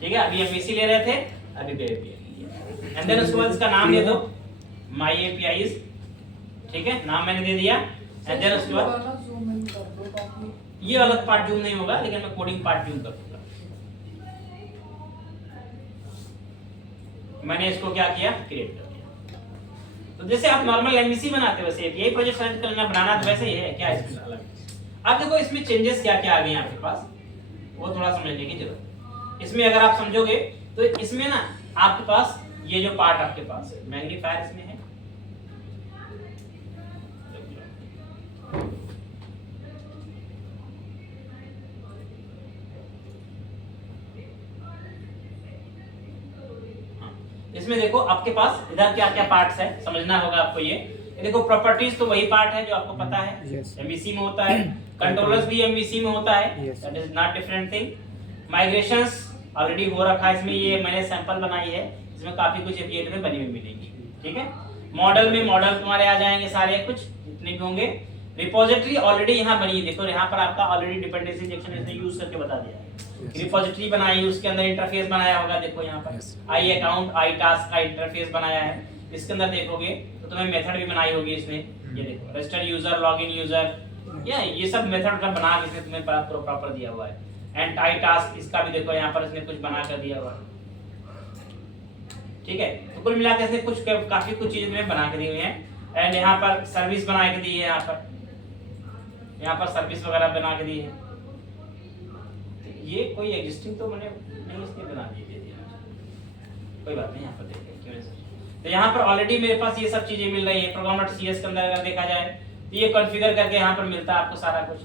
ठीक है, अभी एमवीसी ले रहे थे, अभी वेब एपीआई एंड देन उसके बाद इसका नाम दे दो माय एपीआईज। ठीक है, नाम मैंने दे दिया एंड देन उसके बाद ये अलग पार्ट जूम नहीं होगा, लेकिन मैं कोडिंग पार्ट जूम कर दूंगा। मैंने इसको क्या किया, क्रिएट कर दिया। तो जैसे आप नॉर्मल एमवीसी बनाते हो वैसे एपीआई प्रोजेक्ट सेलेक्ट करना बनाना तो वैसे ही है, क्या इसमें अलग। अब देखो इसमें चेंजेस क्या क्या आ गए हैं आपके पास, वो थोड़ा समझने की जरूरत है। इसमें अगर आप समझोगे तो इसमें ना आपके पास ये जो पार्ट आपके पास है, मैग्नीफायर इसमें है, इसमें देखो आपके पास इधर क्या क्या पार्ट्स है, समझना होगा आपको। ये देखो प्रॉपर्टीज तो वही पार्ट है जो आपको पता है, एमवीसी में होता है। कंट्रोलर्स भी एमवीसी में होता है, that is not different thing. Migrations already हो रखा है इसमें, ये मैंने सैंपल बनाई है, इसमें काफी कुछ एपीआई में बनी हुई मिलेंगी। ठीक है, मॉडल में मॉडल तुम्हारे आ जाएंगे सारे, कुछ जितने भी होंगे। रिपोजिटरी ऑलरेडी यहाँ बनी है, देखो यहाँ पर आपका ऑलरेडी डिपेंडेंसी इंजेक्शन इसने यूज करके बता दिया है। रिपोजिटरी बनाई, उसके अंदर इंटरफेस बनाया होगा, देखो यहाँ पर आई अकाउंट आई टास्क का इंटरफेस बनाया है। इसके अंदर देखोगे तो तुम्हें मेथड भी बनाई होगी इसने, ये देखो रजिस्टर यूजर, लॉगिन यूजर, या ये सब मेथड का बना के इसने तुम्हें प्रॉपर दिया हुआ है। एंड आई टास्क इसका भी देखो यहाँ पर इसने कुछ बना कर दिया हुआ है। ठीक है, तो कुल मिलाकर इसने कुछ काफी कुछ चीजें तुम्हें बना के दी हुई है। एंड यहाँ पर सर्विस बना के दी है, यहाँ पर सर्विस वगैरह बना के दी है। ये कोई एग्जिस्टिंग तो मैंने नहीं इसने बना दी है, कोई बात नहीं, यहाँ पर देखते हैं क्यों। तो यहाँ पर ऑलरेडी मेरे पास ये सब चीजें मिल रही है। program.cs के अंदर अगर देखा जाए तो ये कॉन्फ़िगर करके यहाँ पर मिलता है आपको सारा कुछ।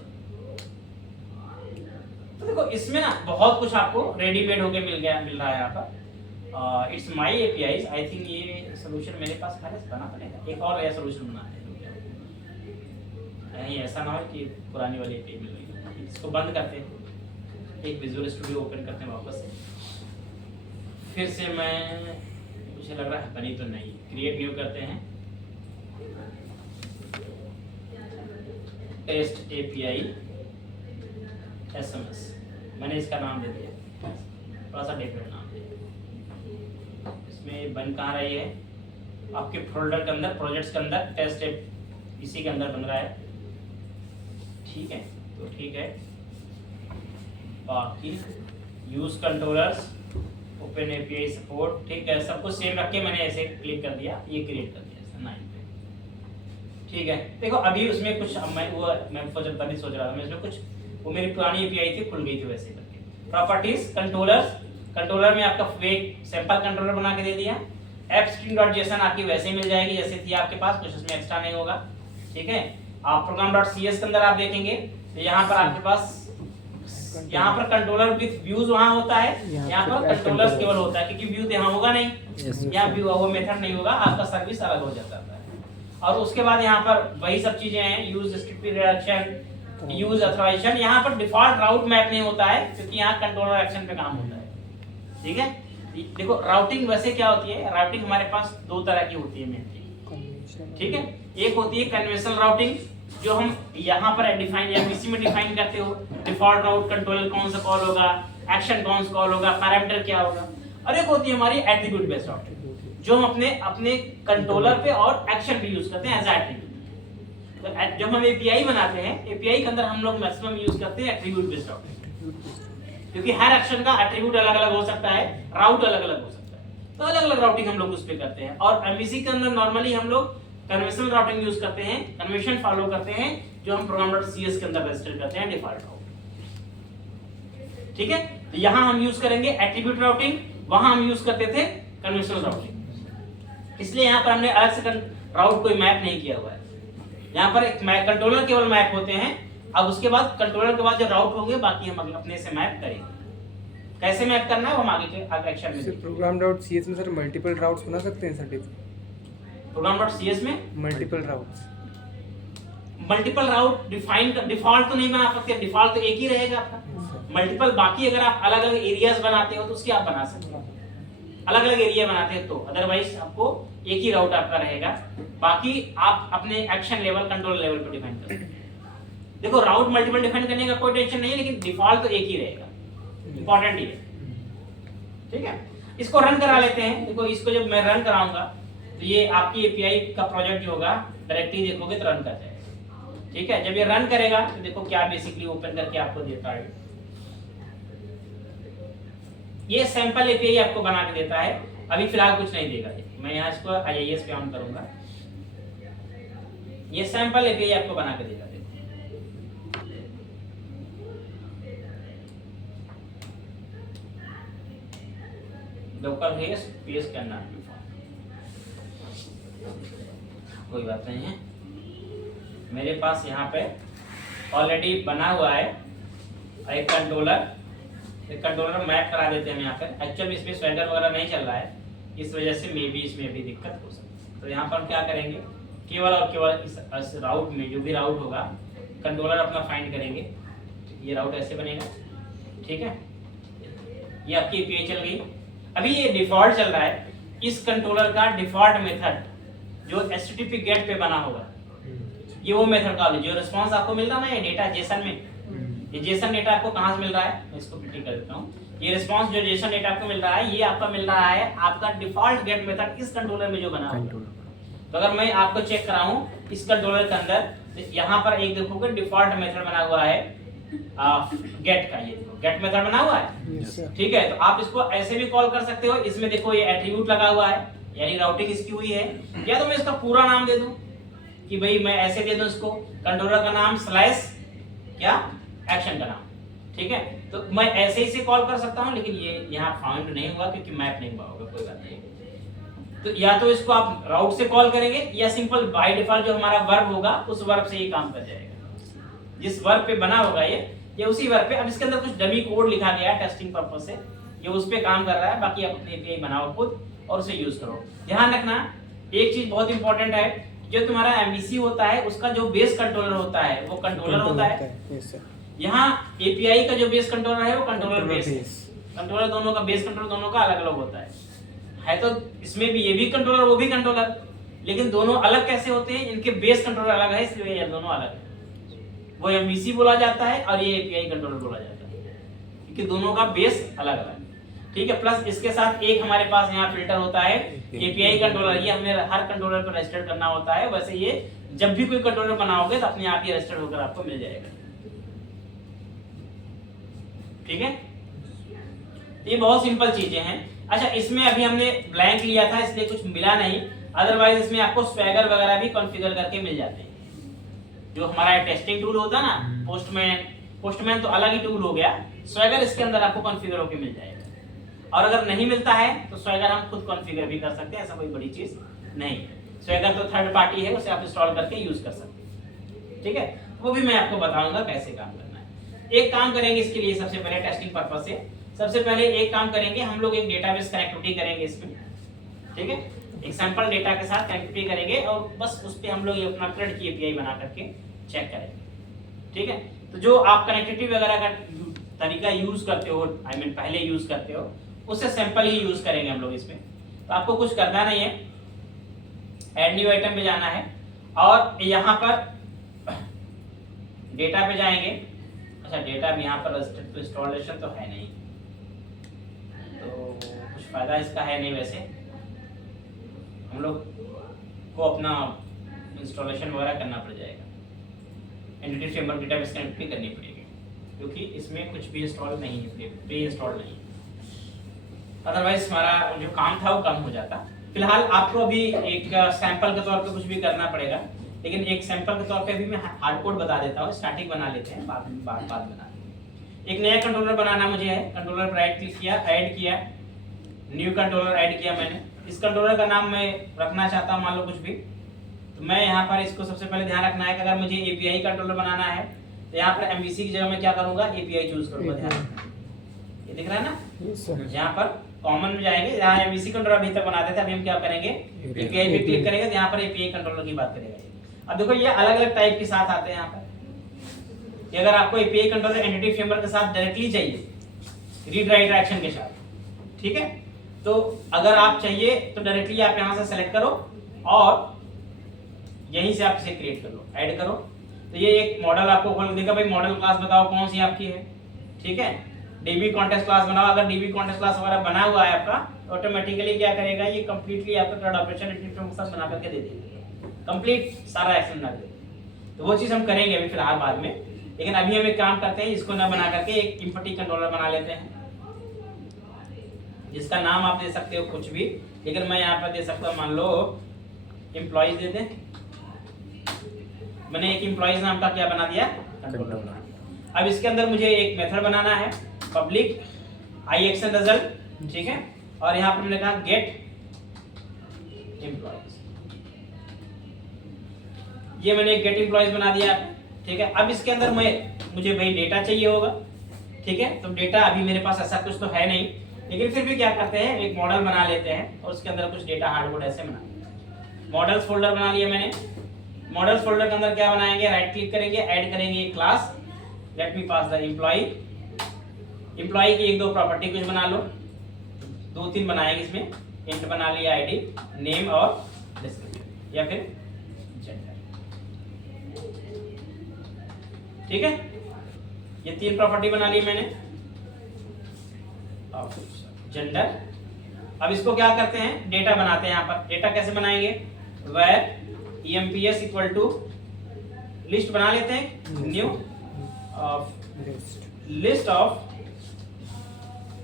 तो देखो इसमें ना बहुत कुछ आपको रेडीमेड होके मिल रहा है यहाँ पर। It's my APIs, I think ये सॉल्यूशन मेरे पास पहले से बना पड़ेगा, एक और नया सॉल्यूशन बनाना है। नहीं ऐसा ना हो कि पुरानी वाली एपीआई मिल रही है। इसको बंद करते हैं, एक विजुअल स्टूडियो ओपन करते हैं वापस से। फिर से मैं, मुझे लग रहा है बनी तो नहीं, क्रिएट न्यू करते हैं, टेस्ट एपीआई एसएमएस, मैंने इसका नाम दे दिया, थोड़ा सा डिफरेंट नाम दिया। इसमें बन कहाँ रही है, आपके फोल्डर के अंदर, प्रोजेक्ट्स के अंदर, टेस्ट इसी के अंदर बन रहा है। ठीक है, तो ठीक है, बाकी use controllers, open API support, ठीक है, सब कुछ सेम रख के मैंने ऐसे क्लिक कर दिया, ये क्रिएट कर दिया 9 पे। ठीक है, देखो अभी उसमें कुछ मैं तभी सोच रहा था मैं इसमें कुछ, वो मेरी पुरानी एपीआई थी, खुल गई थी वैसे करके। प्रॉपर्टीज, कंट्रोलर्स, कंट्रोलर में आपका एक सैंपल कंट्रोलर बना के दे दिया। appstream.json आपकी वैसे ही मिल जाएगी जैसे थी आपके पास, कुछ उसमें एक्स्ट्रा नहीं होगा। ठीक है, आप program.cs के अंदर आप देखेंगे तो यहाँ पर आपके पास, यहाँ पर कंट्रोलर विद व्यूज वहाँ होता है, यहाँ पर कंट्रोलर्स केवल होता है, क्योंकि व्यू यहाँ होगा नहीं, यहाँ व्यू वो मेथड नहीं होगा, आपका सर्विस अलग हो जाता है। और उसके बाद यहाँ पर वही सब चीजें हैं, use strip reduction, use authorisation. यहाँ पर डिफॉल्ट राउट मैप नहीं होता है क्योंकि यहाँ कंट्रोलर एक्शन पे काम होता है। ठीक है, देखो राउटिंग वैसे क्या होती है, राउटिंग हमारे पास दो तरह की होती है मेनली। ठीक है, एक होती है कन्वेंशनल राउटिंग जो हम यहाँ पर डिफाइन या एमवीसी में डिफाइन करते हो, डिफॉल्ट राउट कंट्रोलर कौन सा कॉल होगा, एक्शन कौन सा कॉल होगा, पैरामीटर क्या होगा। और एक होती है हमारी एट्रीब्यूट बेस्ड राउटिंग जो हम अपने कंट्रोलर पे और एक्शन पे यूज करते हैं एज एट्रीब्यूट। तो जब हम एपीआई बनाते हैं, एपीआई के अंदर हम लोग मैक्सिमम यूज करते हैं एट्रीब्यूट बेस्ड राउटिंग, क्योंकि हर एक्शन का एट्रीब्यूट अलग अलग हो सकता है, राउट अलग अलग हो सकता है, तो अलग अलग राउटिंग हम लोग उस पे करते हैं। और एमवीसी के अंदर नॉर्मली हम लोग कन्वेंशनल राउटिंग यूज करते हैं, कन्वेंशन फॉलो करते हैं जो हम program.cs के अंदर रजिस्टर करते हैं डिफॉल्ट राउट। ठीक है, तो यहाँ हम यूज करेंगे एट्रीब्यूट राउटिंग, वहां हम यूज करते थे कन्वेंशनल राउटिंग। इसलिए यहाँ पर हमने अलग से राउट कोई मैप नहीं किया हुआ है, यहाँ पर एक कंट्रोलर केवल मैप होते हैं। अब उसके बाद कंट्रोलर के बाद जो राउट होंगे बाकी हम अपने से मैप करेंगे। कैसे मैप करना है वो हम आगे एक्शन में। program.cs में सर मल्टीपल राउट्स बना सकते हैं सर? program.cs में मल्टीपल राउट्स, मल्टीपल राउट डिफॉल्ट तो नहीं बना सकते, डिफॉल्ट तो एक ही रहेगा आपका। मल्टीपल बाकी अगर आप अलग अलग एरियाज बनाते हो तो उसके आप बना सकते हो, अलग अलग एरिया बनाते हैं तो, अदरवाइज आपको एक ही राउट आपका रहेगा। बाकी आप अपने एक्शन लेवल, कंट्रोल लेवल पर डिफाइन कर सकते हैं। देखो राउट मल्टीपल डिफाइन करने का कोई टेंशन नहीं है, लेकिन डिफॉल्ट तो एक ही रहेगा, इंपॉर्टेंट ही है। ठीक है, इसको रन करा लेते हैं। देखो इसको जब मैं रन कराऊंगा तो ये आपकी एपीआई का प्रोजेक्ट जो होगा डायरेक्टली देखोगे तो रन कर जाएगा। ठीक है, जब ये रन करेगा तो देखो क्या बेसिकली ओपन करके आपको देता है। ये सैंपल एपीआई आपको बना के देता है, अभी फिलहाल कुछ नहीं देगा। मैं यहाँ इसको IIS पे ऑन करूंगा, ये सैंपल एपीआई आपको बना के देगा। लोकल होस्ट पेज करना, कोई बात नहीं है, मेरे पास यहाँ पे ऑलरेडी बना हुआ है एक कंट्रोलर मैप करा देते हैं यहाँ पे। एक्चुअली इसमें स्वेगर वगैरह नहीं चल रहा है, इस वजह से मे बी इसमें भी दिक्कत हो सकती है। तो यहाँ पर हम क्या करेंगे, केवल और केवल इस राउट में जो भी राउट होगा कंट्रोलर अपना फाइंड करेंगे। ये राउट ऐसे बनेगा, ठीक है, ये आपकी एपीआई चल गई। अभी ये डिफॉल्ट चल रहा है, इस कंट्रोलर का डिफॉल्ट मेथड जो HTTP गेट पे बना होगा, ये वो मेथड का जो रिस्पांस आपको मिल रहा है ना, ये डेटा जेसन में, ये जेसन डेटा आपको कहाँ से मिल रहा है, मैं इसको प्रिंट कर देता हूँ। ये रिस्पांस जो जेसन डेटा आपको मिल रहा है, ये आपका मिल रहा है आपका डिफॉल्ट गेट मेथड इस कंट्रोलर में जो बना है। तो अगर मैं आपको चेक कराऊं इस कंट्रोलर के अंदर, तो यहाँ पर एक देखोगे डिफॉल्ट मेथड बना हुआ है गेट का, ये देखो गेट मेथड बना हुआ है। ठीक है, तो आप इसको ऐसे भी कॉल कर सकते हो। इसमें देखो ये एट्रीब्यूट लगा हुआ है, यानी राउटिंग इसकी हुई है। या तो मैं इसका पूरा नाम दे दूं कि भाई मैं ऐसे दे दूं इसको, कंट्रोलर का नाम स्लैश क्या एक्शन का नाम, ठीक है। तो मैं ऐसे ही से कॉल कर सकता हूं, लेकिन ये यहाँ फाउंड नहीं हुआ क्योंकि मैप नहीं हुआ होगा, कोई बात नहीं। तो या तो इसको आप राउट से कॉल करेंगे, या सिंपल बाय डिफॉल्ट जो हमारा वर्ब होगा उस वर्ब से ये काम कर जाएगा। जिस वर्ब पे बना होगा ये उसी वर्ब पे। अब इसके अंदर कुछ डमी कोड लिखा गया है टेस्टिंग पर्पस से, ये उस पे काम कर रहा है। बाकी आप अपनी एपीआई बनाओ खुद और उसे यूज करो। ध्यान रखना एक चीज बहुत इंपॉर्टेंट है, जो तुम्हारा एमवीसी होता है उसका जो बेस कंट्रोलर होता है वो कंट्रोलर होता है। यहाँ एपीआई का जो बेस कंट्रोलर है वो कंट्रोलर बेस, कंट्रोलर दोनों का बेस कंट्रोलर दोनों का अलग अलग होता है। तो इसमें भी ये भी कंट्रोलर वो भी कंट्रोलर, लेकिन दोनों अलग कैसे होते हैं, इनके बेस कंट्रोलर अलग है, इसलिए ये दोनों अलग है। वो एमवीसी बोला जाता है और ये एपीआई कंट्रोलर बोला जाता है, क्योंकि दोनों का बेस अलग अलग है। ठीक है, प्लस इसके साथ एक हमारे पास यहाँ फिल्टर होता है एपीआई कंट्रोलर, ये हमें हर कंट्रोलर पर रजिस्टर करना होता है। वैसे ये जब भी कोई कंट्रोलर बनाओगे तो अपने आप ही रजिस्टर होकर आपको मिल जाएगा। ठीक है, ये बहुत सिंपल चीजें हैं। अच्छा, इसमें अभी हमने ब्लैंक लिया था इसलिए कुछ मिला नहीं, अदरवाइज इसमें आपको स्वैगर वगैरह भी कॉन्फ़िगर करके मिल जाते हैं। जो हमारा टेस्टिंग टूल होता है ना, पोस्टमैन तो अलग ही टूल हो गया, स्वैगर इसके अंदर आपको कॉन्फ़िगर होके मिल जाएगा। और अगर नहीं मिलता है तो स्वैगर हम खुद कॉन्फ़िगर भी कर सकते हैं, ऐसा कोई बड़ी चीज नहीं है। स्वैगर तो थर्ड पार्टी है, उसे आप इंस्टॉल करके यूज कर सकते हैं। ठीक है, वो भी मैं आपको बताऊंगा कैसे काम करना है। एक काम करेंगे इसके लिए, सबसे पहले टेस्टिंग पर्पस से सबसे पहले एक काम करेंगे, हम लोग एक डेटाबेस कनेक्टिविटी करेंगे इसमें। ठीक है, एक सैंपल डेटा के साथ कनेक्टिविटी करेंगे और बस उस पे हम लोग ये अपना CRUD की एपीआई बना करके चेक करेंगे। ठीक है, तो जो आप कनेक्टिविटी वगैरह का तरीका यूज करते हो, पहले यूज करते हो, उससे सैंपल ही यूज करेंगे हम लोग इसमें। तो आपको कुछ करना नहीं है, ऐड न्यू आइटम पे जाना है और यहाँ पर डेटा पे जाएंगे। अच्छा, डेटा भी यहाँ पर इंस्टॉलेशन तो है नहीं, तो कुछ फायदा इसका है नहीं। वैसे हम लोग को अपना इंस्टॉलेशन वगैरह करना पड़ जाएगा, एंटिटी फ्रेमवर्क डेटाबेस कनेक्टिविटी करनी पड़ेगी, क्योंकि इसमें कुछ भी इंस्टॉल नहीं है, प्री इंस्टॉल नहीं है। अदरवाइज हमारा जो काम था वो कम हो जाता। फिलहाल आपको अभी एक सैंपल के तौर पे कुछ भी करना पड़ेगा, लेकिन एक सैंपल के तौर पे भी मैं हार्ड कोड बता देता हूँ। स्टैटिक बना लेते हैं, बाद बना। एक नया कंट्रोलर बनाना मुझे है, कंट्रोलर पर राइट क्लिक किया, ऐड किया, न्यू कंट्रोलर ऐड किया मैंने। इस कंट्रोलर का नाम मैं रखना चाहता हूँ मान लो कुछ भी, तो मैं यहाँ पर इसको सबसे पहले ध्यान रखना है कि अगर मुझे एपीआई कंट्रोलर बनाना है तो यहाँ पर एमवीसी की जगह मैं क्या करूँगा, एपीआई चूज करूँगा। ध्यान रखना, ये दिख रहा है ना, यहाँ पर कॉमन में जाएंगे, जहाँ एमवीसी कंट्रोलर अभी तक बनाते थे, अभी हम क्या करेंगे, एपीआई पे क्लिक करेंगे तो यहाँ पर एपीआई कंट्रोलर की बात करेगा। अब देखो ये अलग अलग टाइप के साथ आते हैं यहाँ पर। अगर आपको एपीआई कंट्रोलर एंटिटी फ्रेमवर्क के साथ डायरेक्टली चाहिए, रीड राइट एक्शन के साथ, ठीक है, तो अगर आप चाहिए तो डायरेक्टली आप यहाँ से सेलेक्ट करो और यहीं से आप इसे क्रिएट कर लो, ऐड करो। तो ये एक मॉडल आपको खोल देगा, भाई मॉडल क्लास बताओ कौन सी आपकी है। ठीक है, डीबी कॉन्टेस्ट क्लास बनाओ, अगर डीबी कॉन्टेस्ट क्लास वगैरह बना हुआ है आपका, ऑटोमेटिकली क्या करेगा ये कंप्लीटली आपका क्लाउड ऑपरेशन एडमिनिस्ट्रेटर के साथ बना करके दे देगा, कंप्लीट सारा एक्शन बना देगा। तो वो चीज़ हम करेंगे अभी फिलहाल बाद में, लेकिन अभी हम एक काम करते हैं, इसको ना बना करके एक इंपटी कंट्रोलर बना लेते हैं, जिसका नाम आप दे सकते हो कुछ भी, लेकिन मैं यहाँ पर दे सकता हूँ, मान लो एम्प्लॉइज दे दें। मैंने एक एम्प्लॉइज नाम का क्या बना दिया, कंट्रोलर। अब इसके अंदर मुझे एक मेथड बनाना है, पब्लिक आई एक्शन रिजल्ट, ठीक है, और यहाँ पर मैंने कहा गेट एम्प्लॉइज, ये मैंने गेट एम्प्लॉइज बना दिया, ठीक है। अब इसके अंदर मुझे भाई डेटा चाहिए होगा, ठीक है, तो डेटा अभी मेरे पास ऐसा कुछ तो है नहीं, लेकिन फिर भी क्या करते हैं, एक मॉडल बना लेते हैं और उसके अंदर कुछ डेटा हार्डकोड ऐसे बना, मॉडल्स फोल्डर बना लिया मैंने। मॉडल्स फोल्डर के अंदर क्या बनाएंगे, राइट क्लिक करेंगे, ऐड करेंगे एक class, let me pass the employ. Employ की एक दो प्रॉपर्टी कुछ बना लो, दो तीन बनाएंगे इसमें, इंट बना लिया, आईडी, नेम और डिस्क्रिप्शन या फिर जेंडर, ठीक है, ये तीन प्रॉपर्टी बना ली मैंने, जेंडर। अब इसको क्या करते हैं, डेटा बनाते हैं। यहाँ पर डेटा कैसे बनाएंगे, where emps equal to list बना लेते हैं, न्यू लिस्ट ऑफ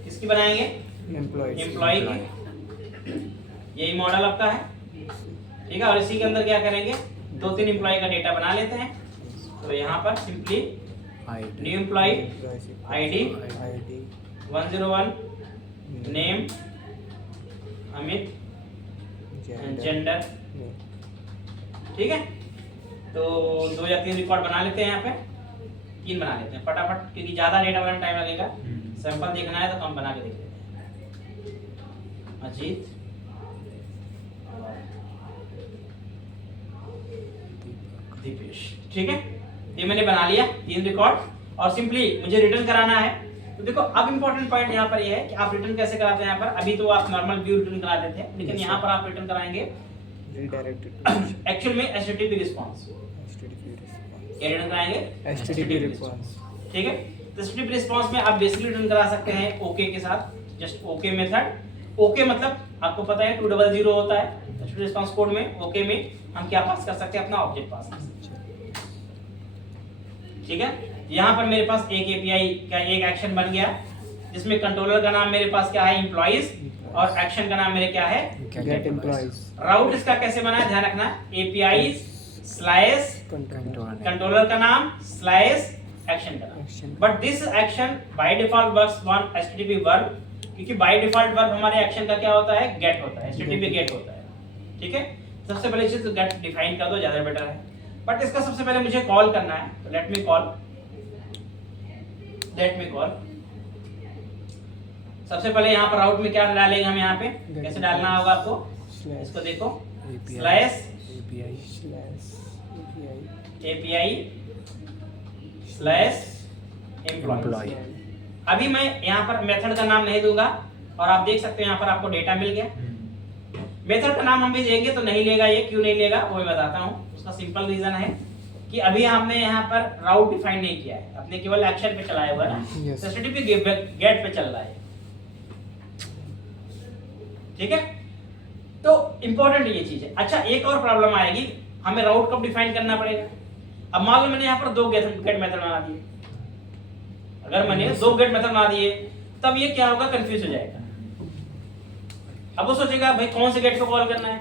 किसकी बनाएंगे, एम्प्लॉय की, यही मॉडल आपका है, ठीक है। और इसी के अंदर क्या करेंगे, दो तीन एम्प्लॉय का डेटा बना लेते हैं, तो यहाँ पर simply new employ ID 101, name Amit, gender, ठीक है। तो 2 या 3 रिकॉर्ड बना लेते हैं, यहाँ पे 3 बना लेते हैं फटाफट, क्योंकि ज्यादा डेटा बनाने में टाइम लगेगा, सैंपल देखना है तो कम बना के देख लेते हैं। अजीत, दीपेश, ठीक है, ये मैंने बना लिया 3 रिकॉर्ड, और सिंपली मुझे रिटर्न कराना है। तो देखो अब इंपॉर्टेंट पॉइंट यहाँ पर ये है कि आप रिटर्न कैसे कराते हैं। यहाँ पर अभी तो आप नॉर्मल व्यू रिटर्न कराते थे, लेकिन यहाँ पर आप रिटर्न कराएंगे एक्चुअल में एचटीटीपी रिस्पांस, क्या रिटर्न कराएंगे, एचटीटीपी रिस्पांस, ठीक है। तो एचटीटीपी रिस्पांस में आप बेसिकली रिटर्न करा सकते हैं ओके के साथ, जस्ट ओके मेथड। ओके मतलब आपको पता है 200 होता है एचटीटीपी रिस्पांस कोड में। ओके में हम क्या पास कर सकते हैं, अपना ऑब्जेक्ट पास कर सकते हैं, ठीक है। यहाँ पर मेरे पास एक एपीआई का एक एक्शन बन गया, जिसमें कंट्रोलर का नाम मेरे पास क्या है, एम्प्लॉइज, और एक्शन का नाम मेरे क्या है, गेट एम्प्लॉइज। राउट इसका कैसे बना है, ध्यान रखना, एपीआई स्लैश कंट्रोलर का नाम स्लैश एक्शन का नाम। But this action by default works on HTTP verb, क्योंकि बाय डिफॉल्ट वर्ब हमारे एक्शन का क्या होता है, गेट होता है, एचटीटीपी गेट होता है, ठीक है। सबसे पहले चीज तो गेट डिफाइन कर दो, ज्यादा बेटर है। बट इसका सबसे पहले मुझे कॉल करना है, तो लेट मी कॉल। सबसे पहले यहाँ पर राउट में क्या डालेंगे हम, यहाँ पे कैसे डालना होगा आपको, इसको देखो, स्लैश एपीआई स्लैश एम्प्लॉय। अभी मैं यहाँ पर मेथड का नाम नहीं दूंगा, और आप देख सकते हो यहाँ पर आपको डेटा मिल गया। मेथड का नाम हम भी देंगे तो नहीं लेगा, ये क्यों नहीं लेगा वो मैं बताता हूँ। उसका सिंपल रीजन है कि अभी हमने यहाँ पर राउट डिफाइन नहीं किया है, अपने केवल एक्शन पे चलाया हुआ है ना, एचटीटीपी गेट पे चल रहा है, ठीक है। तो इंपॉर्टेंट ये चीज है। अच्छा, एक और प्रॉब्लम आएगी, हमें राउट कब डिफाइन करना पड़ेगा। अब मान लो मैंने यहाँ पर 2 गेट मेथड बना दिए, अगर मैंने 2 गेट मेथड बना दिए, तब ये क्या होगा, कंफ्यूज हो जाएगा। अब वो सोचेगा भाई कौन से गेट को कॉल करना है,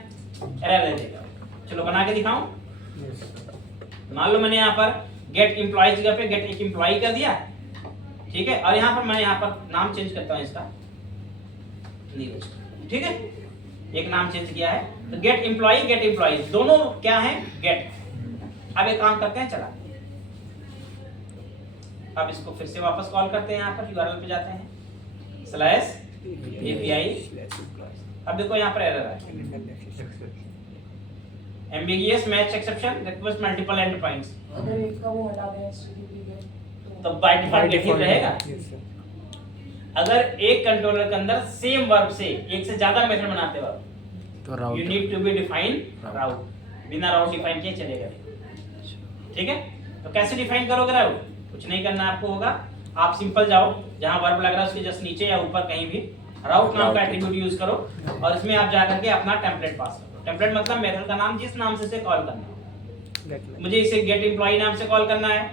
एरर दे देगा। चलो बना के दिखाऊं। मान लो मैंने यहाँ पर गेट एम्प्लॉय जगह पे गेट एक एम्प्लॉय कर दिया, ठीक है, और यहाँ पर मैं यहाँ पर नाम चेंज करता हूँ इसका, नीरज, ठीक है, एक नाम चेंज किया है। तो गेट एम्प्लॉय दोनों क्या है, गेट। अब एक काम करते हैं, चला अब इसको फिर से वापस कॉल करते हैं, यहाँ पर यूआरएल पे जाते हैं, स्लैश एपीआई। अब देखो यहाँ पर एरर है, ambiguous match exception request multiple and points. अगर एक का वो हटा दें एचटीटीपी के तो बाय डिफॉल्ट गेट रहेगा। अगर एक कंट्रोलर के अंदर सेम वर्ब से एक से ज्यादा मेथड बनाते हो तो route, you need to be define route, बिना राउट डिफाइन किए चलेगा, ठीक है। तो कैसे डिफाइन करोगे राउट, कुछ नहीं करना आपको होगा, आप सिंपल जाओ, जहाँ वर्ब लग रहा है उसके जस्ट नीचे या ऊपर कहीं भी राउट नाम का एट्रीब्यूट यूज करो और इसमें आप जा करके अपना टेम्पलेट पास करो। टेम्पलेट मतलब मेथड का नाम जिस नाम से इसे कॉल करना है। मुझे इसे गेट एम्प्लॉय नाम से कॉल करना है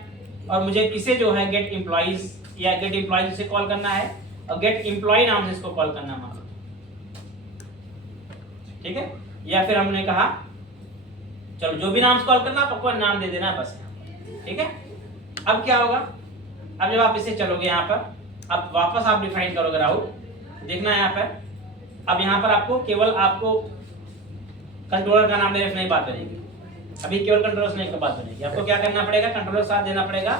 और मुझे इसे जो है गेट एम्प्लॉइज या गेट एम्प्लॉइज से कॉल करना है और गेट एम्प्लॉय नाम से इसको कॉल करना है, ठीक है। या फिर हमने कहा चलो जो भी नाम से कॉल करना आपको नाम दे देना है बस, ठीक है। अब क्या होगा, अब जब आप इसे चलोगे यहाँ पर, अब वापस आप डिफाइन करोगे राउट, देखना है यहाँ पर। अब यहाँ पर आपको केवल आपको कंट्रोलर का नाम देने से नहीं बात बनेगी, अभी केवल कंट्रोलर से नहीं बात बनेगी। आपको क्या करना पड़ेगा, कंट्रोलर साथ देना पड़ेगा,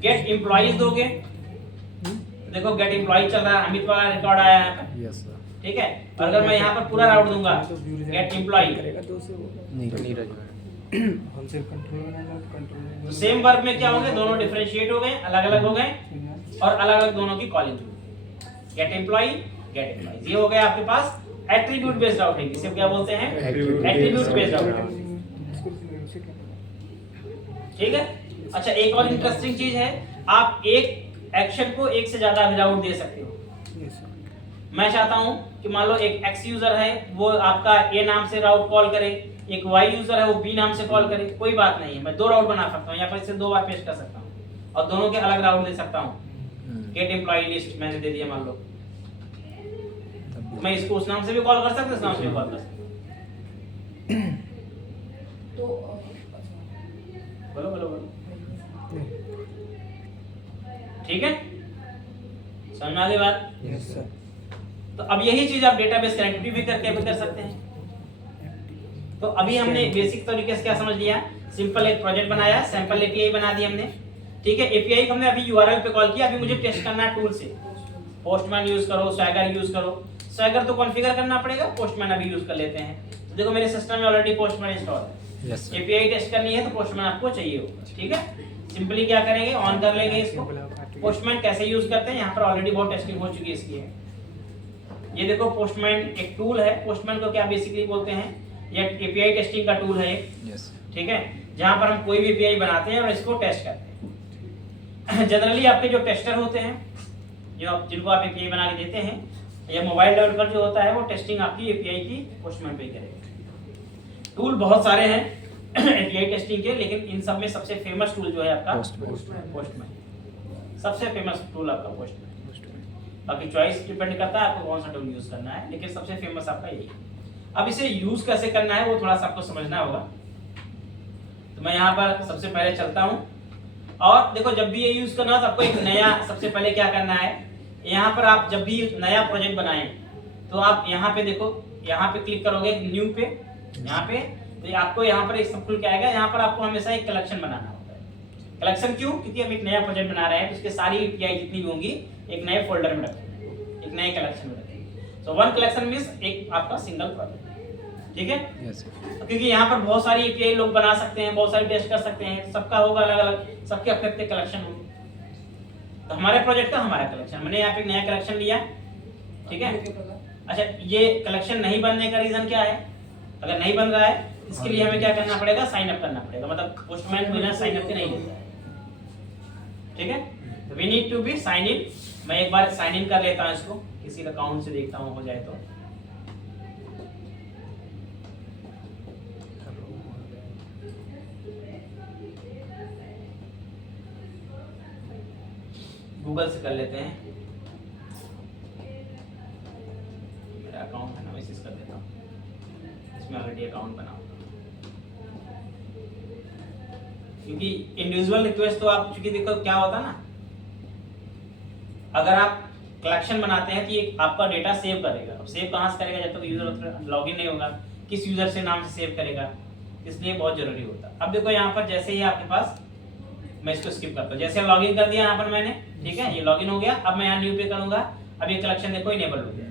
गेट एम्प्लॉइज दोगे। देखो गेट एम्प्लॉय चल रहा है, अमित वाला रिकॉर्ड आया है यहाँ पर, यस सर। ठीक है। और अगर मैं यहाँ पर पूरा राउट दूंगा गेट एम्प्लॉय, तो सेम वर्ब में क्या होंगे, दोनों डिफरेंशिएट हो गए, अलग अलग हो गए और अलग अलग दोनों की कॉलिंग हुई। गेट एम्प्लॉय गेट एम्प्लॉइज, ये हो गया आपके पास एट्रीब्यूट बेस्ड राउटिंग। इसे क्या बोलते हैं, एट्रीब्यूट बेस्ड राउटिंग, ठीक है। अच्छा एक और इंटरेस्टिंग चीज है, आप एक एक्शन को एक से ज्यादा विदाउट दे सकते हो। मैं चाहता हूं कि मान लो एक एक्स यूजर है वो आपका ए नाम से राउट कॉल करे, एक वाई यूजर है वो बी नाम से कॉल करे, कोई बात नहीं है, मैं दो राउट बना सकता हूं, यहाँ पर इसे दो बार पेस्ट कर सकता हूं और दोनों के अलग राउट दे सकता हूं। गेट एम्प्लॉय लिस्ट मैंने दे दिया मान लो, मैं इसको उस नाम से भी कॉल कर सकता हूं, इस नाम से भी कॉल कर सकता हूं। तो बोलो बोलो बोलो, ठीक है, समझ में आ गई बात। Yes sir. तो अब यही चीज आप डेटाबेस कनेक्टिविटी भी करके भी कर सकते हैं। तो अभी हमने बेसिक तरीके से क्या समझ लिया, सिंपल एक प्रोजेक्ट बनाया, सैंपल एपीआई बना दी हमने, ठीक है। एपीआई को हमने अभी यूआरएल पे कॉल किया, अभी मुझे टेस्ट करना है टूल से, पोस्टमैन यूज करो, स्वैगर यूज करो। स्वैगर तो कॉन्फ़िगर करना पड़ेगा, पोस्टमैन अभी यूज कर लेते हैं। तो देखो मेरे सिस्टम में ऑलरेडी पोस्टमैन इंस्टॉल है, यस सर। एपीआई टेस्ट करनी है तो पोस्टमैन आपको चाहिए होगा, ठीक है। सिंपली क्या करेंगे, ऑन कर लेंगे इसको। पोस्टमैन कैसे यूज करते हैं, यहाँ पर ऑलरेडी बहुत टेस्टिंग हो चुकी है इसकी है। ये देखो पोस्टमैन एक टूल है, पोस्टमैन को क्या बेसिकली बोलते हैं, ये एपीआई टेस्टिंग का टूल है, यस ठीक है, जहां पर हम कोई भी एपीआई बनाते हैं और इसको टेस्ट करते हैं। जनरली आपके जो टेस्टर होते हैं, जिनको आप एपीआई बना के देते हैं, या मोबाइल डेवलपर जो होता है वो टेस्टिंग आपकी एपीआई की पोस्टमैन पे करेगा। टूल बहुत सारे हैं एपीआई टेस्टिंग के, लेकिन इन सब में सबसे फेमस टूल जो है आपका पोस्टमैन, सबसे फेमस टूल आपका पोस्टमैन। बाकी चॉइस डिपेंड करता है आपको कौन सा टूल यूज करना है, लेकिन सबसे फेमस आपका यही है। अब इसे यूज कैसे करना है वो थोड़ा सा आपको समझना होगा। तो मैं यहाँ पर सबसे पहले चलता हूँ और देखो जब भी ये यूज करना हो तो आपको एक नया, सबसे पहले क्या करना है, यहाँ पर आप जब भी नया प्रोजेक्ट बनाएं तो आप यहाँ पे देखो, यहाँ पे क्लिक करोगे न्यू पे, यहाँ पे तो आपको यहाँ पर एक सब खुल के आएगा। यहाँ पर आपको हमेशा एक कलेक्शन बनाना होता है। कलेक्शन क्यों, क्योंकि हम एक नया प्रोजेक्ट बना रहे हैं तो उसके सारी एपीआई जितनी भी होंगी एक नए फोल्डर में रखेंगे, एक नए कलेक्शन में रखेंगे। सो वन कलेक्शन मींस एक आपका सिंगल प्रोजेक्ट, ठीक है। Yes sir. क्योंकि यहाँ पर बहुत सारी एपीआई लोग बना सकते हैं, बहुत सारी टेस्ट कर सकते हैं, सबका होगा अलग अलग, सबके अपने अपने कलेक्शन होंगे। तो हमारे प्रोजेक्ट का हमारा कलेक्शन, मैंने यहाँ पे एक नया कलेक्शन लिया, ठीक है। अच्छा ये कलेक्शन नहीं बनने का रीजन क्या है, अगर नहीं बन रहा है इसके लिए हमें क्या करना पड़ेगा, साइन अप करना पड़ेगा, मतलब पोस्टमैन बिना साइन अप के नहीं लेता है, ठीक है। We need to be sign in. मैं एक बार साइन इन कर लेता हूँ इसको, किसी अकाउंट से देखता हूँ हो जाए तो। गूगल से कर लेते हैं, मेरा अकाउंट है ना, मैं इसे कर देता हूँ, इसमें ऑलरेडी अकाउंट बना होगा। क्योंकि इंडिविजुअल रिक्वेस्ट तो आप, क्योंकि देखो क्या होता है ना, अगर आप कलेक्शन बनाते हैं तो ये आपका डेटा सेव करेगा। अब सेव कहाँ से करेगा, जब तक यूजर लॉगिन नहीं होगा, किस यूजर से नाम से सेव करेगा, इसलिए बहुत जरूरी होता है। अब देखो यहाँ पर जैसे ही आपके पास, मैं इसको स्किप करता हूँ, जैसे लॉगिन कर दिया यहाँ पर मैंने, ठीक है, ये लॉगिन हो गया। अब मैं यहाँ न्यू पे करूंगा, अब ये कलेक्शन देखो इनेबल हो गया।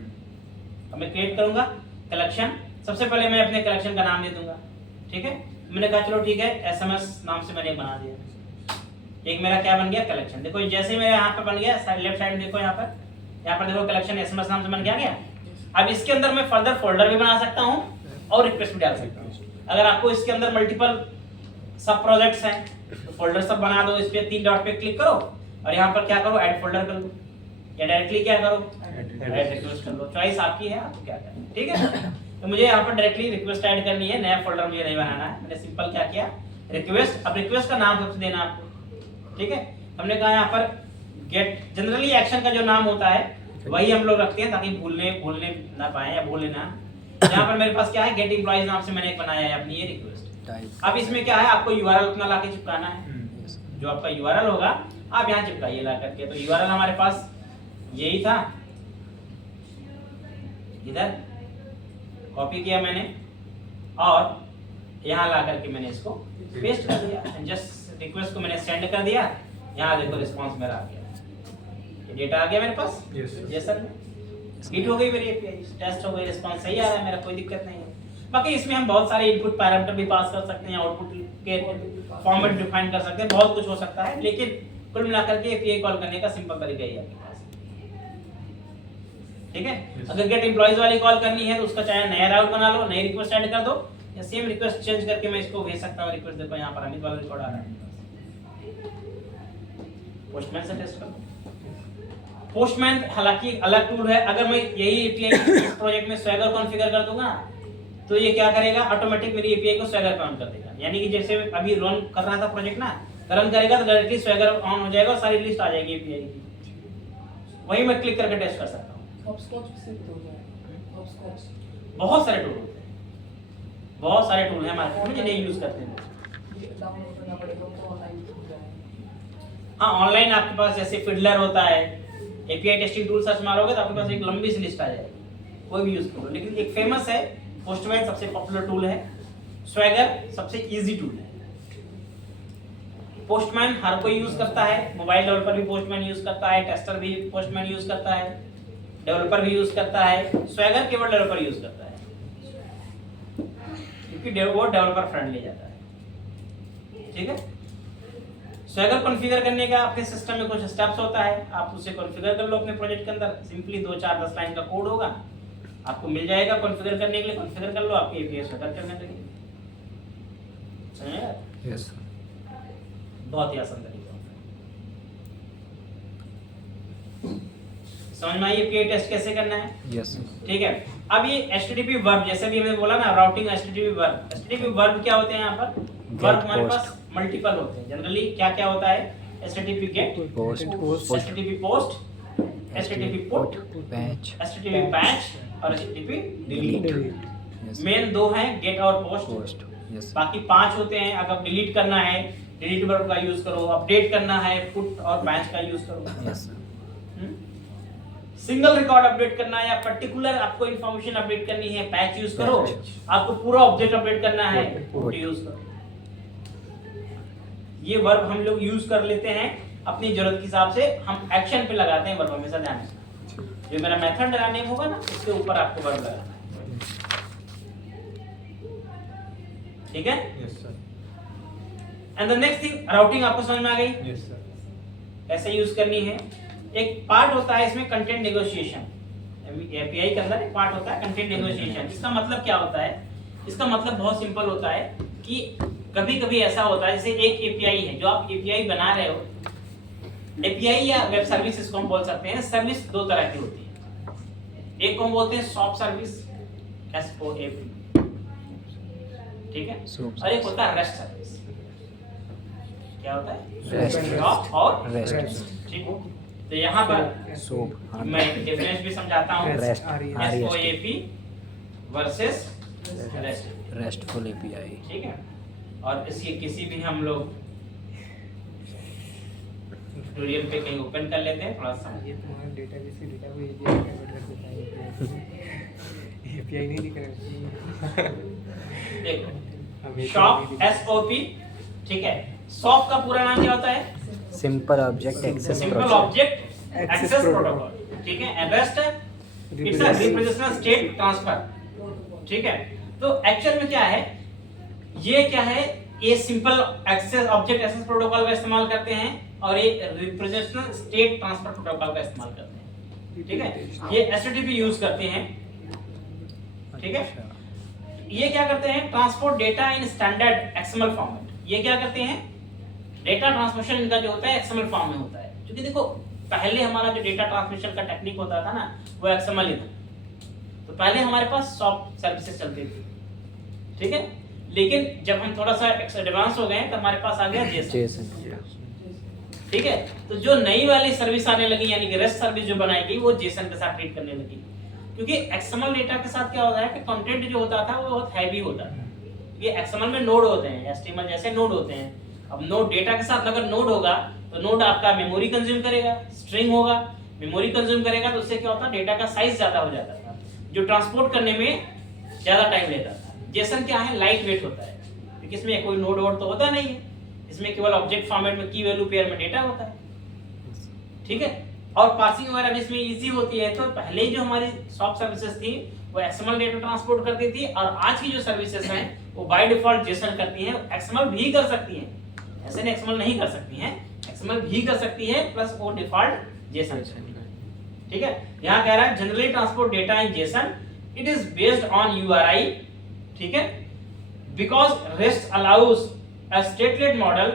अब मैं क्रिएट करूंगा कलेक्शन, सबसे पहले मैं अपने कलेक्शन का नाम दे दूंगा, ठीक है। मैंने कहा चलो ठीक है, एसएमएस नाम से मैंने बना दिया, एक मेरा क्या बन गया कलेक्शन। देखो जैसे मेरे यहाँ पर बन गया, लेफ्ट साइड देखो यहाँ पर देखो कलेक्शन एसएमएस नाम से बन गया। अब इसके अंदर मैं फर्दर फोल्डर भी बना सकता हूँ और रिक्वेस्ट भी डाल सकता हूँ। अगर आपको इसके अंदर मल्टीपल सब प्रोजेक्ट्स हैं तो फोल्डर सब बना दो, इस पे 3 डॉट पे क्लिक करो, और यहाँ पर क्या करो, ऐड फोल्डर कर दो या डायरेक्टली क्या करो, ऐड रिक्वेस्ट कर लो, चॉइस आपकी है, आपको क्या करना है, ठीक है। तो मुझे यहाँ पर डायरेक्टली रिक्वेस्ट ऐड करनी है, नया फोल्डर मुझे नहीं बनाना है, मैंने सिंपल क्या किया, रिक्वेस्ट। अब रिक्वेस्ट का नाम सबसे देना आपको, ठीक है। हमने कहा यहाँ पर गेट, जनरली एक्शन का जो नाम होता है वही हम लोग रखते हैं ताकि भूलने ना पाए या भूलने ना। यहाँ पर मेरे पास क्या है, गेट एम्प्लॉइज नाम से मैंने एक बनाया है अपनी ये रिक्वेस्ट। अब इसमें क्या है, आपको यूआरएल अपना लाके चिपकाना है, जो आपका यूआरएल होगा आप यहाँ चिपकाइए ला करके। तो यूआरएल हमारे पास यही था, इधर कॉपी किया मैंने और यहाँ ला करके मैंने इसको पेस्ट कर दिया। जस्ट रिक्वेस्ट को मैंने सेंड कर दिया, यहाँ देखो रिस्पांस मेरा आ गया, ये डेटा आ गया मेरे पास। यस सर, हिट हो गई मेरी एपीआई, टेस्ट हो गई, रिस्पांस सही आ रहा है मेरा, कोई दिक्कत नहीं है। बाकी इसमें हम बहुत सारे इनपुट पैरामीटर भी पास कर सकते हैं, आउटपुट के फॉर्मेट डिफाइन कर सकते हैं, बहुत कुछ हो सकता है, लेकिन कुल मिलाकर के एपीआई कॉल करने का सिंपल तरीका ही है आपके पास, ठीक है। अगर गेट एम्प्लॉइज वाली कॉल करनी है तो उसका चाहे नया राउट बना लो, नई रिक्वेस्ट ऐड कर दो, या सेम रिक्वेस्ट चेंज करके मैं इसको भेज सकता हूं। रिक्वेस्ट देखो यहाँ पर अमित वाला रिकॉर्ड आ रहा है, पोस्टमैन से टेस्ट करो। पोस्टमैन हालांकि अलग टूल है, अगर मैं यही एपीआई इस प्रोजेक्ट में स्वैगर कॉन्फ़िगर कर दूंगा तो ये क्या करेगा, ऑटोमेटिक मेरी एपीआई को स्वैगर पे ऑन कर देगा। यानी कि जैसे अभी रन कर रहा था प्रोजेक्ट ना, रन करेगा तो डायरेक्टली स्वैगर ऑन हो जाएगा और सारी लिस्ट आ जाएगी एपीआई की, वही मैं क्लिक करके टेस्ट कर सकता हूं। हॉपस्कॉच से हो जाएगा, हॉपस्कॉच बहुत सारे टूल होते हैं, बहुत सारे टूल हैं मार्केट में जिन्हें यूज करते हैं। ये डाउनलोड करना पड़ेगा तो ऑनलाइन हो जाएगा। हाँ, ऑनलाइन आपके पास जैसे फिडलर होता है, एपीआई टेस्टिंग टूल सर्च मारोगे तो आपके पास एक लंबी सी लिस्ट आ जाएगी, कोई भी यूज करो। लेकिन एक फेमस है, पोस्टमैन सबसे पॉपुलर टूल है, स्वैगर सबसे इजी टूल है। पोस्टमैन हर कोई यूज करता है, मोबाइल डेवलपर भी पोस्टमैन यूज करता है, टेस्टर भी पोस्टमैन यूज करता है, डेवलपर भी यूज करता है। स्वैगर केवल डेवलपर यूज करता है क्योंकि वो डेवलपर फ्रेंडली जाता है, ठीक है। स्वैगर कॉन्फ़िगर करने का आपके सिस्टम में कुछ स्टेप्स होता है, आप उसे कॉन्फ़िगर कर लो अपने प्रोजेक्ट के अंदर। सिंपली 2 4 10 लाइन का कोड होगा, आपको मिल जाएगा कॉन्फ़िगर करने के लिए, कॉन्फ़िगर कर लो, आपकी एपीआई स्वैगर करने लगेगी। समझ आया? Yes sir. बहुत ही आसान तरीका होता है। समझ में आई एपीआई टेस्ट कैसे करना है? यस ठीक है। अब ये एचटीटीपी वर्ब, जैसे भी हमने बोला ना, routing HTTP verb. HTTP verb क्या होते हैं यहाँ पर? वर्ब हमारे पास मल्टीपल होते हैं। जनरली क्या क्या होता है? HTTP get, post, HTTP post, HTTP put, patch, HTTP patch और एचटीटीपी डिलीट। यस मेन 2 हैं, गेट और पोस्ट। पोस्ट, यस बाकी 5 होते हैं। अगर डिलीट करना है, डिलीट वर्ब का यूज करो। अपडेट करना है, पुट और पैच का यूज करो। यस सिंगल रिकॉर्ड अपडेट करना है या पर्टिकुलर आपको इंफॉर्मेशन अपडेट करनी है, पैच यूज करो। आपको पूरा ऑब्जेक्ट अपडेट करना है, पुट यूज करो। ये वर्ब हम लोग यूज कर लेते हैं अपनी जरूरत के हिसाब से, हम एक्शन पे लगाते हैं वर्ब, हमेशा ध्यान रखना। जो मेरा मेथड लगाने होगा ना, उसके ऊपर आपको वर्ब लगाना है, ठीक है। Yes sir. And the next thing, routing आपको समझ में आ गई यस सर। कैसे यूज करनी है। एक पार्ट होता है इसमें कंटेंट नेगोशिएशन। एपीआई के अंदर एक पार्ट होता है कंटेंट नेगोशिएशन। इसका मतलब क्या होता है? इसका मतलब बहुत सिंपल होता है कि कभी-कभी ऐसा होता है, जैसे एक एपीआई है, जो आप एपीआई बना रहे हो, एपीआई या वेब सर्विस इसको हम बोल सकते हैं। सर्विस 2 तरह की होती है। एक को हम बोलते हैं सॉफ्ट सर्विस, SOAP, ठीक है, और एक होता है रेस्ट सर्विस। क्या होता है? रेस्ट और रेस्ट, ठीक है। तो यहाँ पर सोप, मैं डिफरेंस भी समझाता हूँ। Rest, SOAP versus rest, restful API, ठीक है। और इसके किसी भी हम लोग ट्यूटोरियल पे कहीं ओपन कर लेते हैं, थोड़ा सा। ये तुम्हारा डेटाबेस से डेटा को एपीआई कन्वर्ट कर देता है। एपीआई नहीं दिख रहा है। देखो, शॉप SOP, ठीक है। शॉप का पूरा नाम क्या होता है? Simple object access simple object access protocol, ठीक है। REST it's a representational state transfer, ठीक है। तो एक्चुअल में क्या है, ये क्या है, ये simple access object access protocol का इस्तेमाल करते हैं और ये रिप्रेजेंटेशनल स्टेट ट्रांसफर प्रोटोकॉल का इस्तेमाल करते हैं, ठीक है। ये HTTP यूज करते हैं, ठीक है। ये क्या करते हैं? Transport data in standard XML format. ये क्या करते हैं? डेटा ट्रांसमिशन इनका जो होता है XML फॉर्म में होता है, क्योंकि देखो पहले हमारा जो डेटा ट्रांसमिशन का टेक्निक होता था ना वो एक्सएमएल ही था। तो पहले हमारे पास सॉफ्ट सर्विसेज चलती थी, ठीक है, लेकिन जब हम थोड़ा सा एडवांस हो गए तो हमारे पास आ गया जेसन, ठीक है। तो जो नई वाली सर्विस आने लगी यानी कि रेस्ट सर्विस जो बनाई गई वो जेसन के साथ ट्रीट करने लगी, क्योंकि एक्सएमएल डेटा के साथ क्या होता है कि कंटेंट जो होता था वो बहुत हैवी होता था। ये एक्सएमएल में नोड होते हैं, एचटीएमएल जैसे नोड होते हैं। अब नोड डेटा के साथ अगर नोड होगा तो नोड आपका मेमोरी कंज्यूम करेगा, स्ट्रिंग होगा, मेमोरी कंज्यूम करेगा, तो उससे क्या होता है डेटा का साइज ज्यादा हो जाता था, जो ट्रांसपोर्ट करने में ज्यादा टाइम लेता था। जेसन क्या है, लाइट वेट होता है, क्योंकि इसमें कोई नोड वोड तो होता नहीं है, इसमें केवल ऑब्जेक्ट फॉर्मेट में की वैल्यू पेयर में डेटा होता है, ठीक है। और पार्सिंग वगैरह भी इसमें इजी होती है। तो पहले जो हमारी सॉफ्ट सर्विसेज थी वो एक्सएमएल डेटा ट्रांसपोर्ट करती थी, और आज की जो सर्विसेज हैं वो बाय डिफॉल्ट जेसन करती हैं। एक्सएमएल भी कर सकती हैं, ऐसे नहीं एक्सएमएल नहीं कर सकती हैं, एक्सएमएल भी कर सकती है, प्लस वो डिफॉल्ट जेसन, ठीक है। यहाँ कह रहा है generally transport data in Jason, it is based on URI, ठीक है, because rest allows a statelet model,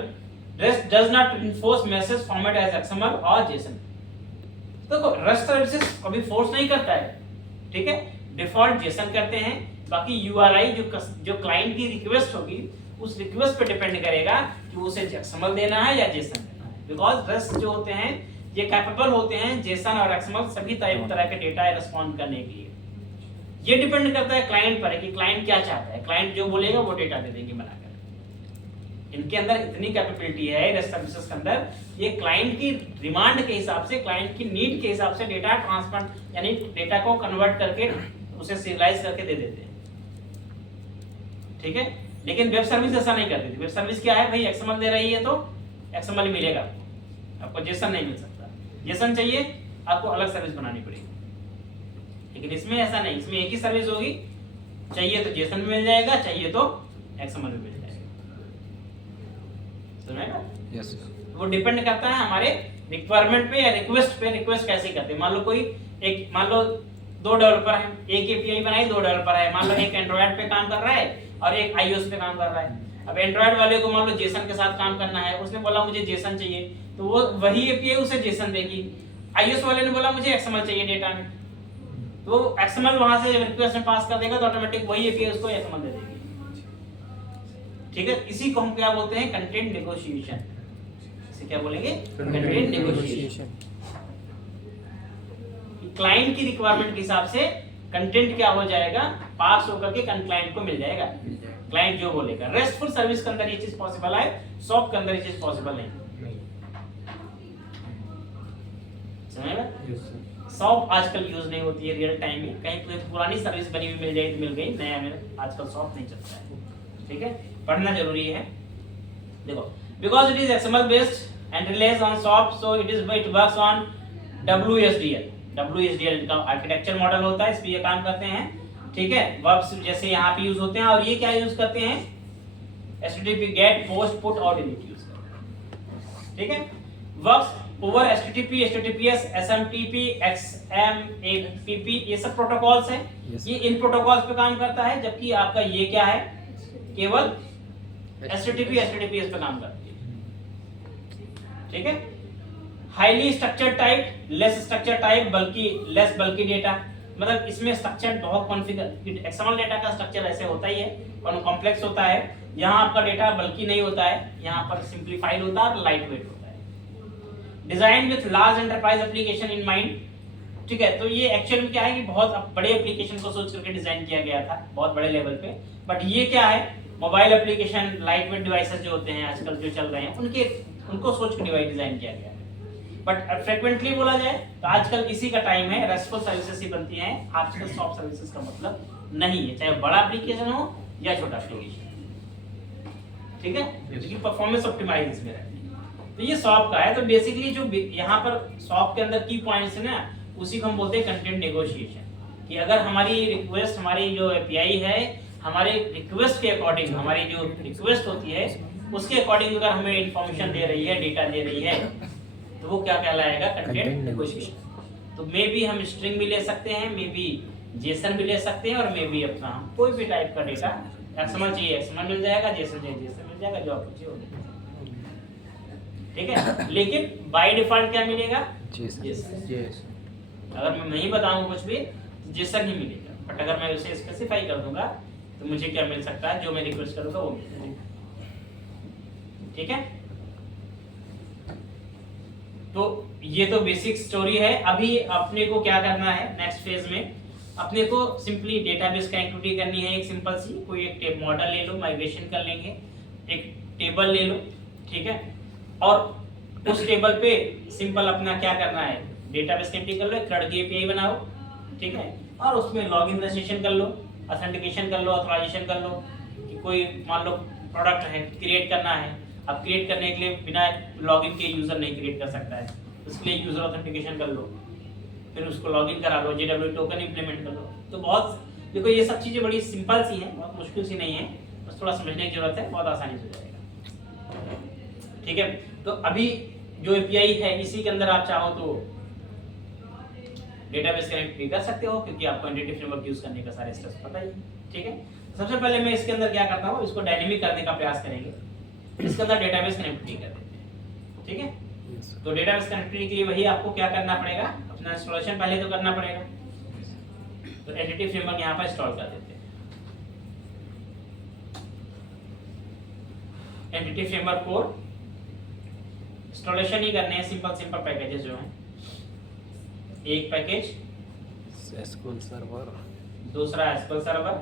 REST does not enforce message format as XML और JSON। देखो REST सर्विसेज अभी फोर्स नहीं करता है, ठीक है, डिफॉल्ट JSON करते हैं। बाकी URI जो क्लाइंट की रिक्वेस्ट होगी उस रिक्वेस्ट पे डिपेंड करेगा कि उसे XML देना है या JSON देना है, बिकॉज REST जो होते हैं ये कैपेबल होते हैं JSON और XML सभी तरह के डेटा रिस्पॉन्ड करने के लिए। ये डिपेंड करता है क्लाइंट पर कि क्लाइंट क्या चाहता है, क्लाइंट जो बोलेगा वो डेटा दे देंगे बनाकर। इनके अंदर इतनी कैपेबिलिटी है रेस्ट सर्विसेज के अंदर, ये क्लाइंट की डिमांड के हिसाब से, क्लाइंट की नीड के हिसाब से डेटा ट्रांसफर यानी डेटा को कन्वर्ट करके उसे सीरियलाइज करके दे देते हैं, ठीक है। लेकिन वेब सर्विस ऐसा नहीं करती थी। वेब सर्विस क्या है भाई, एक्सएमएल दे रही है तो एक्सएमएल मिलेगा आपको, जेसन नहीं मिल सकता। जेसन चाहिए आपको अलग सर्विस बनानी पड़ेगी, लेकिन इसमें ऐसा नहीं, इसमें एक ही सर्विस होगी, चाहिए तो जेसन भी मिल जाएगा, चाहिए तो एक्सएमएल भी मिल जाएगा, समझेगा? यस। वो डिपेंड करता है हमारे रिक्वायरमेंट पे या रिक्वेस्ट पे। रिक्वेस्ट कैसे करते हैं, मान लो कोई एक, मान लो 2 डेवलपर हैं, एक एपीआई बनाई, 2 डेवलपर है, मान लो एक एंड्रॉयड पे काम कर रहा है और एक आईओएस पे काम कर रहा है। अब एंड्रॉयड वाले को मान लो जेसन के साथ काम करना है, उसने बोला मुझे जेसन चाहिए, तो वो वही एपीआई उसे जेसन देगी। आईओएस वाले ने बोला मुझे एक्सएमएल चाहिए डेटा में, तो एक्सएमएल वहां से रिक्वेस्ट में पास कर देगा तो ऑटोमेटिक वही एपीआई उसको एक्सएमएल दे देगी, ठीक है। इसी को हम क्या बोलते हैं, कंटेंट नेगोशिएशन। इसे क्या बोलेंगे, कंटेंट नेगोशिएशन। क्लाइंट की रिक्वायरमेंट के हिसाब से कंटेंट क्या हो जाएगा, पास होकर के क्लाइंट को मिल जाएगा, क्लाइंट जो बोलेगा। रेस्टफुल सर्विस के अंदर ये चीज पॉसिबल है, सॉफ्ट के अंदर ये चीज पॉसिबल नहीं। समझ सॉफ्ट आजकल यूज नहीं होती है रियल टाइम में, कहीं कोई पुरानी सर्विस बनी हुई मिल जाए तो मिल गई, नया में आजकल सॉफ्ट नहीं चलता है, ठीक है। पढ़ना जरूरी है। देखो, because it is XML based and relies on soft, so it works on WSDL। WSDL का आर्किटेक्चर मॉडल होता है, इस पे ये काम करते हैं, ठीक है। वर्ब्स जैसे यहाँ पे यूज होते हैं, और ये क्या यूज करते हैं, HTTP गेट, पोस्ट, पुट और डिलीट यूज करते हैं, ठीक है। Works over HTTP, HTTPS, SMTP, XMPP, ये सब प्रोटोकॉल्स हैं। ये इन प्रोटोकॉल्स पे काम करता है, जबकि आपका ये क्या है, केवल HTTP, HTTPS पे काम करती है, ठीक है। Highly structured type, less structured type, बल्कि लेस बल्कि डेटा, मतलब इसमें स्ट्रक्चर बहुत कॉन्फ़िगर, एक्सएमएल डेटा का स्ट्रक्चर ऐसे होता ही है, कॉम्प्लेक्स होता है। यहाँ आपका डेटा बल्कि नहीं होता है, यहाँ पर सिंप्लीफाइड होता है और लाइट वेट होता है। Design with large enterprise application in mind, ठीक है। तो ये एक्चुअल में क्या है कि बहुत बड़े एप्लीकेशन को सोच करके डिजाइन किया गया था, बहुत बड़े लेवल पे। बट ये क्या है, mobile application, light weight devices जो होते हैं आजकल जो चल रहे हैं, उनको सोच के डिजाइन किया गया है। बट फ्रीक्वेंटली बोला जाए तो आजकल इसी का टाइम है, रेस्टफुल सर्विसेज ही बनती हैं, आजकल सॉफ्ट सर्विसेज का मतलब नहीं है, चाहे बड़ा एप्लीकेशन हो या छोटा एप्लीकेशन, ठीक है, क्योंकि परफॉर्मेंस ऑप्टिमाइज इसमें रहती है। तो ये सॉफ्ट का है। तो बेसिकली जो यहाँ पर सॉफ्ट के अंदर की पॉइंट्स है ना, उसी को हम बोलते हैं कंटेंट नेगोशिएशन, कि अगर हमारी रिक्वेस्ट, हमारी जो एपीआई है, हमारे रिक्वेस्ट के अकॉर्डिंग, हमारी जो रिक्वेस्ट होती है उसके अकॉर्डिंग अगर हमें इंफॉर्मेशन दे रही है, डेटा दे रही है, तो वो क्या कहलाएगा, कंटेंट नेगोशिएशन। तो मे बी हम स्ट्रिंग भी ले सकते हैं, मे बी जेसन भी ले सकते हैं, और मे बी अपना कोई भी टाइप का डेटा, एक्सएमएल चाहिए एक्सएमएल मिल जाएगा, जेसन चाहिए जेसन मिल जाएगा, जो आपको चाहिए होगा, ठीक है। लेकिन बाय डिफॉल्ट क्या मिलेगा? JSON। JSON। यस अगर मैं नहीं बताऊं कुछ भी JSON ही मिलेगा, बट अगर मैं उसे स्पेसिफाई कर दूंगा तो मुझे क्या मिल सकता है, जो मैं रिक्वेस्ट करूंगा वो मिल जाएगा। ठीक है, तो ये तो बेसिक स्टोरी है। अभी अपने को क्या करना है नेक्स्ट फेज में, अपने को सिंपली डेटाबेस कनेक्टिविटी करनी है। एक सिंपल सी कोई एक मॉडल ले लो, माइग्रेशन कर लेंगे, एक टेबल ले लो, ठीक है, और उस टेबल पे सिंपल अपना क्या करना है, डेटाबेस कनेक्टिविटी कर लो, एक CRUD की एपीआई बनाओ, ठीक है, और उसमें लॉगिन रजिस्ट्रेशन कर लो, ऑथेंटिकेशन कर लो, ऑथराइजेशन कर लो कि कोई मान लो प्रोडक्ट है क्रिएट करना है। अब क्रिएट करने के लिए बिना लॉगिन के यूजर नहीं क्रिएट कर सकता है, उसके लिए यूजर ऑथेंटिकेशन कर लो, फिर उसको लॉगिन करा लो, JW टोकन इंप्लीमेंट कर लो। तो बहुत देखो ये सब चीज़ें बड़ी सिंपल सी हैं, बहुत मुश्किल सी नहीं है, बस थोड़ा समझने की जरूरत है, बहुत आसानी से हो जाएगा। ठीक है, तो अभी जो एपीआई है इसी के अंदर आप चाहो तो डेटाबेस कनेक्ट भी कर सकते हो, क्योंकि आपको एंटिटी फ्रेमवर्क यूज करने का सारे स्टेप्स पता ही है। ठीक है, सबसे पहले मैं इसके अंदर क्या करता हूँ, इसको डायनेमिक करने का प्रयास करेंगे। इसके अंदर डेटाबेस कनेक्टिविटी कर देते हैं। ठीक है, तो डेटाबेस कनेक्टिविटी के लिए वही आपको क्या करना पड़ेगा, अपना इंस्टॉलेशन पहले तो करना पड़ेगा। तो एंटिटी फ्रेमवर्क यहाँ पर इंस्टॉल कर देते हैं। एंटिटी फ्रेमवर्क कोड इंस्टॉलेशन ही करने हैं, सिंपल पैकेजेस जो हैं, एक पैकेज, SQL सर्वर, दूसरा SQL सर्वर,